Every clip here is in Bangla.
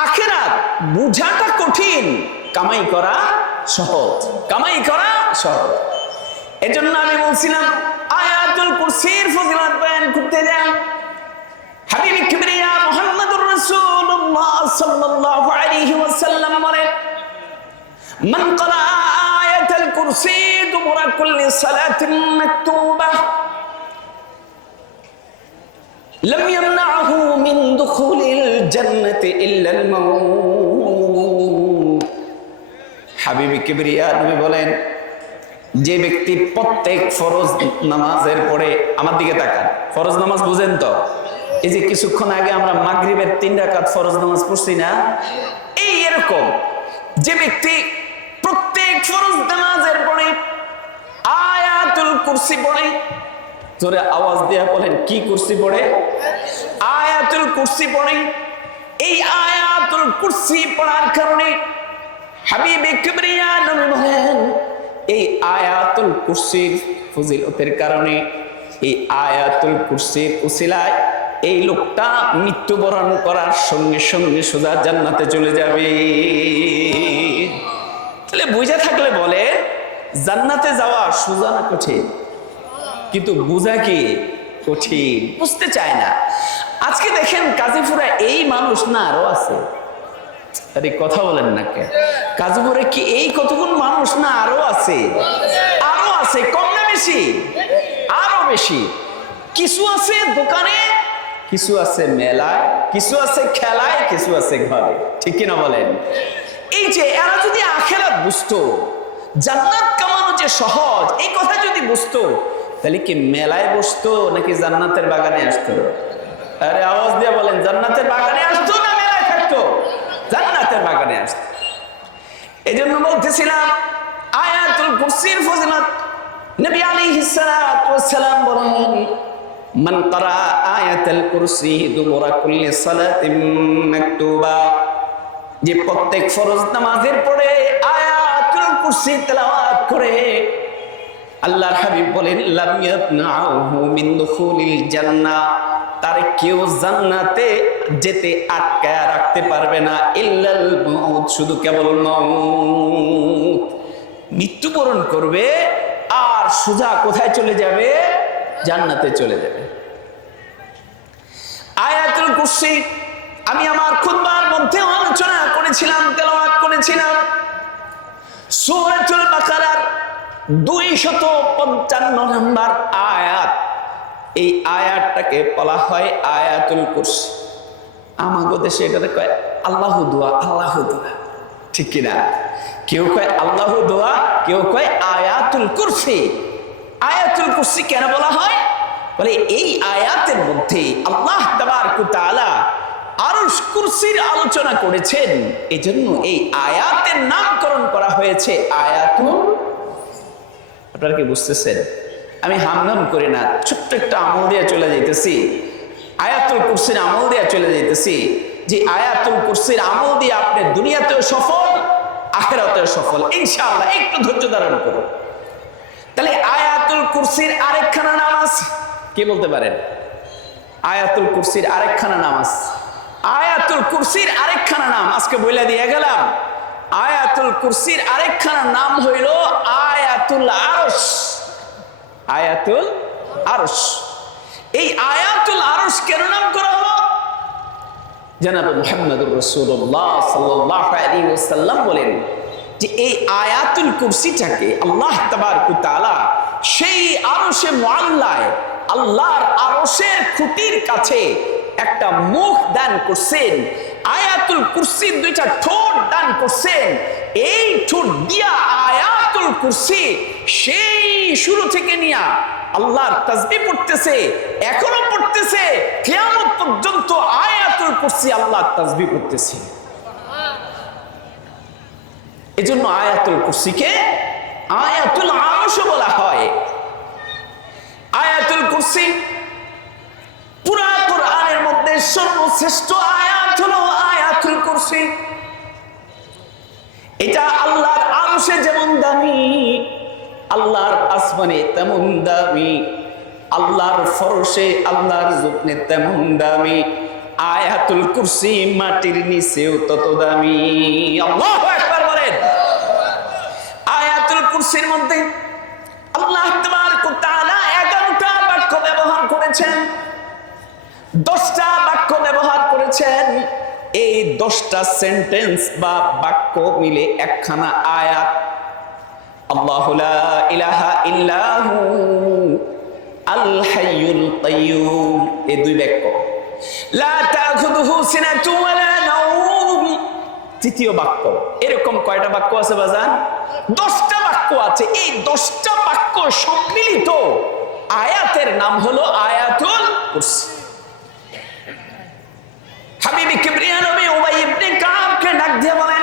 আখেরাত বুঝাটা কঠিন। কামাই করা সহজ। কামাই করা সহজ। এজন্য আমি বলছিলাম, আয়াতুল কুরসির ফজিলত বয়ান করতে যান। হাবিব কিবরিয়া মুহাম্মদুর রাসূলুল্লাহ সাল্লাল্লাহু আলাইহি ওয়াসাল্লাম বলেন, মান ক্বারা আয়াতুল কুরসি দুবুরা কুল্লি সালাতিন মাকতুবাহ لم يمنعه من دخول الجنة إلا الموت হাবিবি কিবরিয়া নবী বলেন যে ব্যক্তি প্রত্যেক ফরজ নামাজের পরে আমার দিকে তাকান ফরজ নামাজ বুঝেন তো এই যে কিছুক্ষণ আগে আমরা মাগরিবের তিন রাকাত ফরজ নামাজ পড়ছি না এই এরকম যে ব্যক্তি প্রত্যেক ফরজ নামাজের পরে আয়াতুল কুরসি পড়ে জোরে আওয়াজ দেয়া বলেন, কি কুরসি পড়ে? আয়াতুল কুরসি পড়ে। এই আয়াতুল কুরসি পড়ার কারণে হাবিবে কিবরিয়া নবী বলেন, এই আয়াতুল কুরসির ফজিলতের কারণে এই আয়াতুল কুরসির উসিলায় এই লোকটা মৃত্যুবরণ করার সঙ্গে সঙ্গে সোজা জান্নাতে চলে যাবে। তাহলে বুঝে থাকলে বলে, জান্নাতে যাওয়া সোজা না কঠিন? কিন্তু বোঝা কি কঠিন? বুঝতে চায় না। আজকে দেখেন কাজীপুরা এই মানুষ না, আরও আছে। আরে কথা বলেন না কে? কাজীপুরে কি এই কতগুণ মানুষ না, আরও আছে? আরও আছে, কম না বেশি? আরও বেশি। কিছু আছে দোকানে, কিছু আছে মেলায়, কিছু আছে খেলায়, কিছু আছে ঘরে। ঠিক কিনা বলেন? এই যে এরা যদি আখেরাত বুঝতো, জান্নাত কামানো যে সহজ, এই কথা যদি বুঝতো তাহলে কি মেলায় বসতো নাকি জান্নাতের বাগানে আসতো? আরে আওয়াজ দিয়ে বলেন, জান্নাতের বাগানে আসতো না মেলায় থাকতো? জান্নাতের বাগানে আসতো। এই জন্য বলতেছিলাম, আয়াতুল কুরসির ফজিলত নবী আলাইহিস সালাম বলেন, মান ক্বারা আয়াতুল কুরসি দুবুরা কুল্লি সালাতিন মাকতুবা। যে প্রত্যেক ফরজ নামাজের পরে আয়াতুল কুরসি তেলাওয়াত করে আল্লাহর হাবিব বলেন জান্নাহ। তার কেউ জান্নাতে যেতে আটকায় রাখতে পারবে না, ইল্লাল মউত, শুধু কেবল মউত। মৃত্যুবরণ করবে, আর সোজা কোথায় চলে যাবে? জান্নাতে চলে যাবে। আয়াতুল কুরসি, আমি আমার খুতবার মধ্যে আলোচনা করেছিলাম, তেলাওয়াত করেছিলাম। সূরাতুল বাকারার দুই শত পঞ্চান্ন নম্বর আয়াত। এই আয়াতটাকে বলা হয় আয়াতুল কুরসি। আমাগো দেশে এটাতে কয় আল্লাহ দোয়া আল্লাহ দোয়া। ঠিক কিনা কেউ কয় আল্লাহ দোয়া, কেউ কয় আয়াতুল কুরসি। আয়াতুল কুরসি কেন বলা হয়? বলে এই আয়াতের মধ্যে আল্লাহ তাআলা আরশ কুরসির আলোচনা করেছেন। এজন্য এই আয়াতের নামকরণ করা হয়েছে আয়াতুল আপনারা কি বুঝতেছেন? আমি হামনাম করি না, ছোট্ট একটা আমল দিয়ে চলে যাইতেছি। আয়াতুল কুরসির আমল দিয়ে চলে যাইতেছি। যে আয়াতুল কুরসির আমল দিয়ে আপনি দুনিয়াতেও সফল, আখেরাতেও সফল, ইনশাআল্লাহ একটু ধৈর্য ধারণ করুন। তাহলে আয়াতুল কুরসির আরেকখানা নাম আছে কে বলতে পারেন? আয়াতুল কুরসির আরেকখানা নাম আছে আয়াতুল কুরসির আরেকখানা নাম, আজকে বইলা দিয়ে গেলাম। আয়াতুল কুরসির আরেকখানা নাম হইল আয়াতুল আরস আয়াতুল আরস এই আয়াতুল আরস কেন নাম করা হলো? জানাব মুহাম্মদুর রাসূলুল্লাহ সাল্লাল্লাহু আলাইহি ওয়াসাল্লাম বলেন যে এই আয়াতুল কুরসিটাকে আল্লাহ তাবারক তাআলা সেই আরশে মুআল্লায় আল্লাহর আরশের খুঁটির কাছে একটা মুখ দান করছেন। আয়াতুল কুরসির দুইটা ঠোঁট দান করছেন। এই ঠোঁট দিয়া আয়াতুল কুরসি সেই শুরু থেকে নিয়া আল্লাহর তাসবি পড়তেছে, এখনও পড়তেছে, কিয়ামত পর্যন্ত আয়াতুল কুরসি আল্লাহর তাসবি পড়তেছে। আয়াতুল কুরসিকে আয়াতুল আরশ বলা হয়। আয়াতুল কুরসি পুরা কোরআনের মধ্যে সর্বশ্রেষ্ঠ আয়াত হলো আয়াতুল কুরসি এটা আল্লাহর আরশে যেমন দামি, আল্লাহর আসমানে তেমন দামি, আল্লাহর ফরসে আল্লাহর যত্নে তেমন দামি, আয়াতুল কুরসি মাটির নিচেও তত দামি। আল্লাহু বলেন। আয়াতুল কুরসির মধ্যে আল্লাহ তাআলা 11টা বাক্য ব্যবহার করেছেন, দশটা বাক্য ব্যবহার করেছেন। এই দশটা সেন্টেন্স বা বাক্য মিলে একখানা আয়াত। আল্লাহু ইলাহা ইল্লাহু কাইয়্যুম এই দুই বাক্য। লা নাওম, তৃতীয় বাক্য। এরকম কয়টা বাক্য আছে বাজান? দশটা বাক্য আছে। এই দশটা বাক্য সম্মিলিত আয়াতের নাম হলো আয়াতুল কুরসি। হাবিবি কিবরিয়া নবী উবাই ইবনে কাবকে ডাক দিয়ে বলেন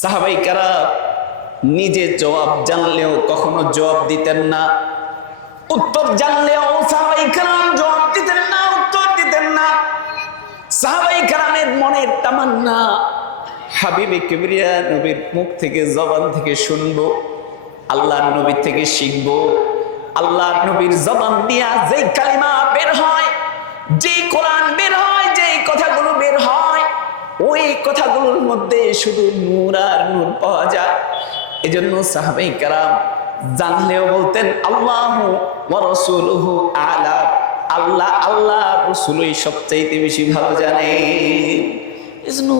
সাহাবাইকারা নিজে জবাব জানলেও কখনো জবাব দিতেন না। উত্তর জানলেও সাহাবাইকারা জবাব দিতেন না, উত্তর দিতেন না। সাহাবাই সাহাবাইকারামের মনের তামান্না হাবিবে কিবরিয়া নবীর মুখ থেকে, জবান থেকে শুনব, আল্লাহর নবীর থেকে শিখব। আল্লাহর নবীর জবান দিয়া যেই কালিমা বের হয়, যেই কোরআন বের হয়, যেই কথাগুলো বের হয় ওই কথাগুলোর মধ্যে শুধু নূর আর নূর পাওয়া যায়। এজন্য সাহাবাই কারাম জানলেও বলতেন, আল্লাহ আলা, আল্লাহ আল্লাহ রসুলই সবচাইতে বেশি ভালো জানে। এজন্য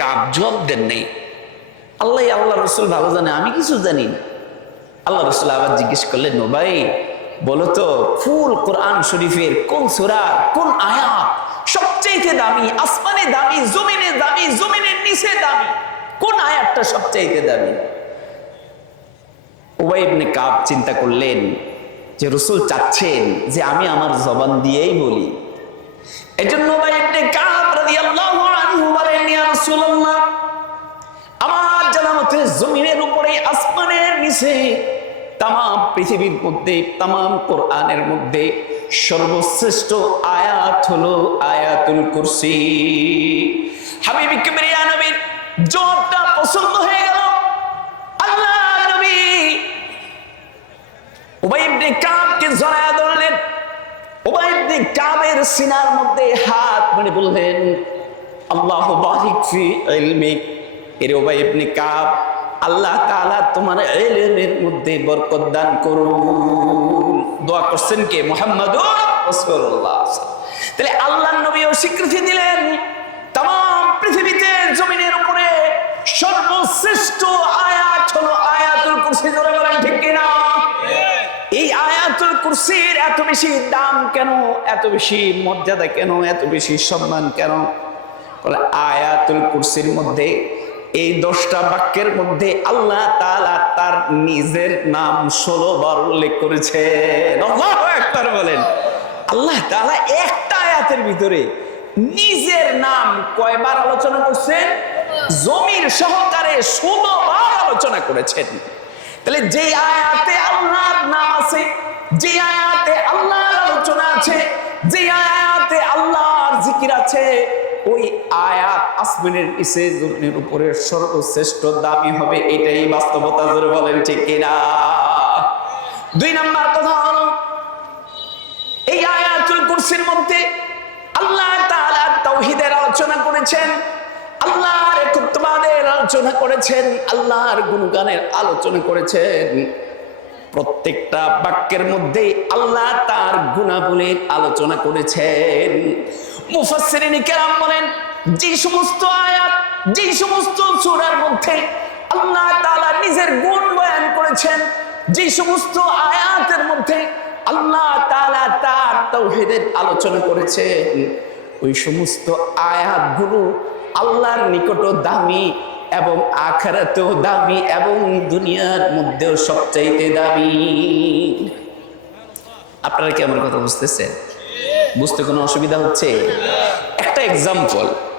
কাপ জব দেন নেই। আল্লাহ আল্লাহ রসুল ভালো জানে, আমি কিছু জানি না। আল্লাহ রসুল আবার জিজ্ঞেস করলেন নো ভাই বলো তো, ফুল কোরআন শরীফের কোন সুরার কোন আয়াত সবচাইতে দামি, আসমানে দামি, জমিনে দামি, জমিনের নিচে দামি, কোন আয়াতটা সবচাইতে দামি? ওবাইবনে কাব চিন্তা করলেন যে রসুল চাচ্ছেন যে আমি আমার জবান দিয়েই বলি। এজন্য ওবাইবনে কাব রাদিয়াল্লাহু আনহু বলেন, ইয়া রাসূলুল্লাহ, আমার জানা মতে জমিনের উপরে, আসমানের নিচে তাম পৃথিবীর মধ্যে তাম কোরআনের মধ্যে সর্বশ্রেষ্ঠ আয়াত হলো আয়াতুল কুরসি। হাবিবি কিবরিয়া নবীর জবাবটা পছন্দ হয়ে গেল। আল্লাহ নবী উবাই ইবনে কাবকে জড়ায় ধরলেন। উবাই ইবনে কাবের সিনার মধ্যে হাত মেরে বললেন, আল্লাহ বারিক ফি ইলমিক এর উবাই ইবনে কাব, আল্লাহ তাআলা তোমার ইলমের মধ্যে বরকত দান করুন। দোয়া করছেন কে? রাসূলুল্লাহ। তাহলে আল্লাহর নবীও স্বীকৃতি দিলেন, তাম পৃথিবীতে জমিনের উপরে সর্বশ্রেষ্ঠ আয়াত হলো আয়াতুল কুরসি, জোরে বলেন ঠিক কিনা? এই আয়াতুল কুরসির এত বেশি দাম কেন? এত বেশি মর্যাদা কেন? এত বেশি সম্মান কেন? আয়াতুল কুরসির মধ্যে এই দশটা বাক্যের মধ্যে আল্লাহ তাআলা তার নিজের নাম ষোলো বার উল্লেখ করেছেন। আল্লাহু আকবার বলেন। আল্লাহ তাআলা একটা আয়াতের ভিতরে নিজের নাম কয়বার আলোচনা করছেন? জমির সহকারে ষোলো বার আলোচনা করেছেন। তাহলে যে আয়াতে আল্লাহর নাম আছে, যে আয়াতে আল্লাহর আলোচনা আছে, যে আয়াতে আল্লাহর জিকির আছে, ওই আয়াত আসমানের নিচে জমিনের উপরে সর্বশ্রেষ্ঠ দামি হবে, এটাই বাস্তবতা, জোরে বলেন ঠিক কিনা? দুই নাম্বার কথা হলো, এই আয়াতুল কুরসির মধ্যে আল্লাহ তাআলা তাওহীদের আলোচনা করেছেন, আল্লাহর একত্ববাদের আলোচনা করেছেন, আল্লাহর গুণগানের আলোচনা করেছেন। প্রত্যেকটা বাক্যের মধ্যে আল্লাহ তার গুণাবলীর আলোচনা করেছেন। মুফাসসিরিন কেরাম বলেন যে সমস্ত আয়াত যে সমস্ত সূরার মধ্যে আল্লাহ তাআলা নিজের গুণ বয়ান করেছেন যে সমস্ত আয়াতের মধ্যে আল্লাহ তাআলা তার তাওহীদের আলোচনা করেছেন, ওই সমস্ত আয়াতগুলো আল্লাহর নিকট দামি এবং আখারাতেও দামি এবং দুনিয়ার মধ্যেও সবচাইতে দামি। আপনারা কি আমার কথা বুঝতেছেন? বুঝতে কোনো অসুবিধা হচ্ছে? একটা এক্সাম্পল